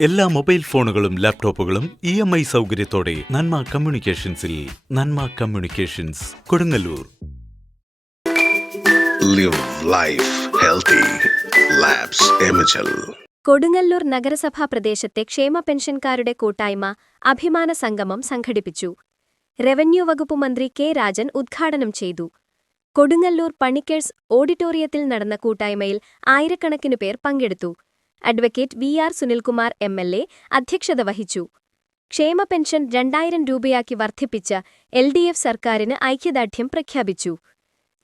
എല്ലാ മൊബൈൽ ഫോണുകളും ലാപ്ടോപ്പുകളും ഇ എം ഐ സൗകര്യത്തോടെ Nanma കമ്മ്യൂണിക്കേഷൻസിൽ Nanma communications Kodungallur. Live life healthy. Kodungallur നഗരസഭാ പ്രദേശത്തെ ക്ഷേമ പെൻഷൻകാരുടെ കൂട്ടായ്മ അഭിമാന സംഗമം സംഘടിപ്പിച്ചു. റവന്യൂ വകുപ്പ് മന്ത്രി കെ രാജൻ ഉദ്ഘാടനം ചെയ്തു. കൊടുങ്ങല്ലൂർ പണിക്കേഴ്സ് ഓഡിറ്റോറിയത്തിൽ നടന്ന കൂട്ടായ്മയിൽ ആയിരക്കണക്കിനു പേർ പങ്കെടുത്തു. Advocate V R Sunilkumar M L A അധ്യക്ഷത വഹിച്ചു. ക്ഷേമ പെൻഷൻ രണ്ടായിരം രൂപയാക്കി വർദ്ധിപ്പിച്ച എൽ ഡി എഫ് സർക്കാരിന് ഐക്യദാർഢ്യം പ്രഖ്യാപിച്ചു.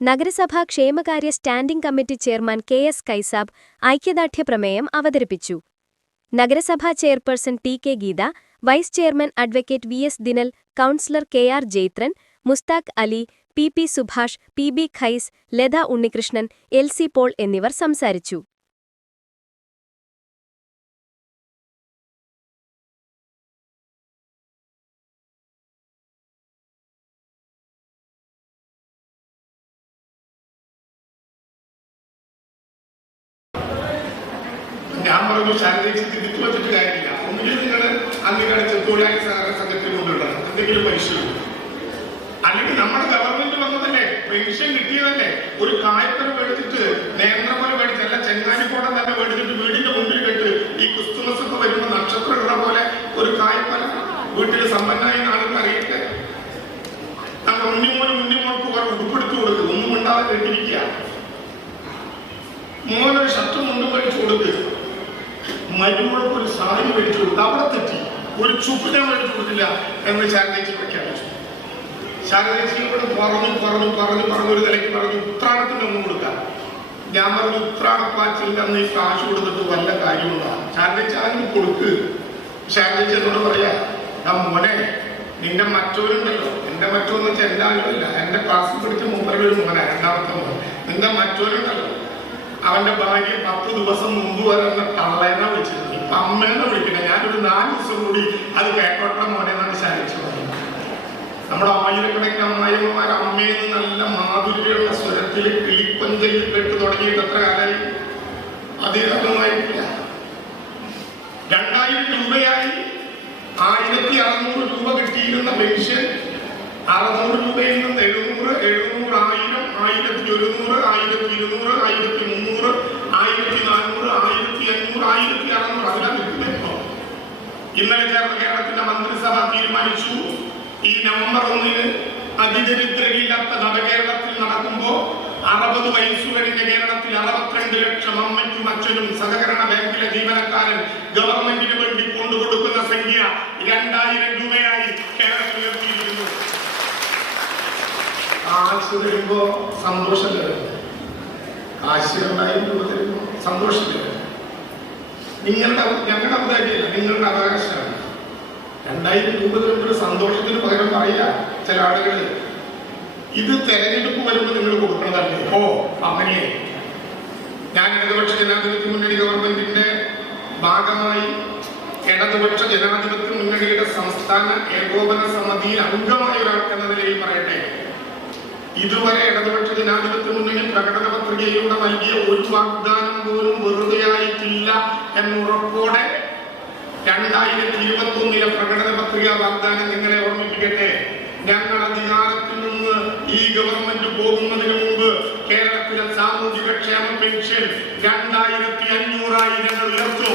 നഗരസഭാ ക്ഷേമകാര്യ standing committee chairman K S Kaisab ഐക്യദാർഢ്യ പ്രമേയം അവതരിപ്പിച്ചു. നഗരസഭാ chairperson T K Geetha vice chairman advocate V S Dinal councillor K R Jaithran Mushtaq Ali P P Subhash P B Khais Latha Unnikrishnan L C Paul എന്നിവർ സംസാരിച്ചു. ഞാൻ പറഞ്ഞു ശാരീരിക തിരിച്ചു വെച്ചിട്ട് കാര്യമില്ല. ഒന്നുകിൽ നിങ്ങൾ അംഗീകരിച്ച തൊഴിലാളി സഹകരണ സംഘത്തിൽ കൊണ്ടുവിടണം എന്തെങ്കിലും പൈസ അല്ലെങ്കിൽ നമ്മുടെ ഗവൺമെന്റ് വന്നതല്ലേ? പെൻഷൻ കിട്ടിയതല്ലേ? ഒരു കായ്പല മേടിച്ചിട്ട് നേന്ത്രമല മേടിച്ച് അല്ല ചെങ്ങാനിക്കോടം തന്നെ മേടിച്ചിട്ട് വീടിന്റെ മുമ്പിൽ കെട്ട് ഈ ക്രിസ്തുമസ് ഒക്കെ വരുമ്പോ നക്ഷത്രം പോലെ ഒരു കായ്പല വീട്ടിൽ സമ്പന്നായി നാളെ അറിയട്ടെ നമ്മുടെ ഉണ്ണിമോന് ഉണ്ണിമോൾക്ക് കുറെ ഉടുപ്പെടുത്തു കൊടുക്കുക ഒന്നും ഉണ്ടാകാതെ കെട്ടിരിക്കുക. മോനൊരു ഷർട്ടും മുണ്ടും മേടിച്ചു കൊടുക്കുക മരുമകൾക്ക് ഒരു സാരി മേടിച്ചു കൊടുത്തു അവിടെ തെറ്റി. ഒരു ചുപ്പിനെ മേടിച്ചു കൊടുത്തില്ല എന്ന് ശാരദേച്ചി പ്രഖ്യാപിച്ചു. ശാരദേച്ചി ഇവിടെ പറഞ്ഞു പറഞ്ഞു പറഞ്ഞു പറഞ്ഞു ഒരു നിലയ്ക്ക് പറഞ്ഞു ഉത്രാടത്തിന് ഒന്നും കൊടുക്കാം. ഞാൻ പറഞ്ഞു ഉത്രാടപ്പാച്ചിൽ അന്ന് ഈ കാശ് കൊടുത്തിട്ട് വല്ല കാര്യമുണ്ടാകും ശാരദേച്ചി അതിന് കൊടുക്ക്. ശാരദേച്ചി എന്നോട് പറയാ മോനെ നിന്റെ മറ്റോരുണ്ടല്ലോ എന്റെ മറ്റോന്ന് വെച്ചാൽ എല്ലാവരും അല്ല എന്റെ ക്ലാസ്സിൽ പഠിച്ച മുമ്പേ ഒരു മോനെ രണ്ടാമത്തെ മോൻ. നിന്റെ മറ്റോരുണ്ടല്ലോ അവന്റെ ഭാര്യ പത്ത് ദിവസം മുമ്പ് വരെ എന്നെ തള്ളേന വിളിച്ചിരുന്നു ഇപ്പൊ അമ്മേനെ വിളിക്കണേ. ഞാനൊരു നാല് ദിവസം കൂടി അത് കേട്ടോട്ടെ മോനെ എന്നാണ് ശാലിച്ചു നമ്മുടെ ആയിരക്കണക്കിന് അമ്മായിമാർ അമ്മയെന്ന് നല്ല മാധുര്യമുള്ള സ്വരത്തിൽ കിളിപ്പഞ്ചലിൽ കേട്ട് തുടങ്ങിയിട്ട് എത്ര കാലമായി? അധികമായിട്ടില്ല രണ്ടായിരം രൂപയായി. ആയിരത്തി അറുന്നൂറ് രൂപ കിട്ടിയിരുന്ന പെൻഷൻ. അറുന്നൂറ് രൂപയിൽ നിന്ന് എഴുന്നൂറ് എഴുന്നൂറ് ആയിരം ആയിരത്തി ഒരുന്നൂറ് ആയിരത്തി മുന്നൂറ് ആയിരത്തി നാനൂറ് ഇന്നലെ ചേർന്ന കേരളത്തിന്റെ മന്ത്രിസഭ തീരുമാനിച്ചു. ഈ നവംബർ ഒന്നിന് അതിദരിദ്രയില്ലാത്ത നവകേരളത്തിൽ നടക്കുമ്പോ അറുപത് വയസ്സുകാരിന്റെ കേരളത്തിൽ അറുപത്തിരണ്ട് ലക്ഷം അമ്മയ്ക്കും അച്ഛനും സഹകരണ ബാങ്കിലെ ജീവനക്കാരൻ ഗവൺമെന്റിന് വേണ്ടി കൊണ്ടുകൊടുക്കുന്ന സംഖ്യ രണ്ടായിരം രൂപയായി കേരളത്തിൽ ഉയർത്തിയിരിക്കുന്നു. കാശ് തരുമ്പോ സന്തോഷമല്ലേ കാശ് രണ്ടായിരം രൂപ തരുമ്പോ സന്തോഷമല്ലേ നിങ്ങളുടെ ഞങ്ങളുടെ ഔദാര്യമല്ല നിങ്ങളുടെ അവകാശമാണ്. രണ്ടായിരം രൂപ തരുമ്പോൾ സന്തോഷത്തിന് പകരം പറയില്ല ചില ആളുകൾ ഇത് തെരഞ്ഞെടുപ്പ് വരുമ്പോൾ നിങ്ങൾ കൊടുക്കണതല്ലേ? ഓ അങ്ങനെ ഞാൻ ഇടതുപക്ഷ ജനാധിപത്യ മുന്നണി ഗവൺമെന്റിന്റെ ഭാഗമായി ഇടതുപക്ഷ ജനാധിപത്യ മുന്നണിയുടെ സംസ്ഥാന ഏകോപന സമിതിയിൽ അംഗമായ ഒരാൾക്കെന്ന നിലയിൽ പറയട്ടെ. ഇതുവരെ ഇടതുപക്ഷ ജനാധിപത്യ മുന്നണി പ്രകടന പത്രികയിലൂടെ നൽകിയ ഒരു വാഗ്ദാനം പോലും വെറുതെയായിട്ടില്ല എന്നുറപ്പോടെ രണ്ടായിരത്തി ഇരുപത്തി ഒന്നിലെ പ്രകടന പത്രിക വാഗ്ദാനം നിങ്ങളെ ഓർമ്മിപ്പിക്കട്ടെ? ഞങ്ങൾ അധികാരത്തിൽ നിന്ന് ഈ ഗവൺമെന്റ് പോകുന്നതിന് മുമ്പ് കേരളത്തിലെ സാമൂഹിക ക്ഷേമ പെൻഷൻ രണ്ടായിരത്തി അഞ്ഞൂറായി ഞങ്ങൾ ഉയർത്തി.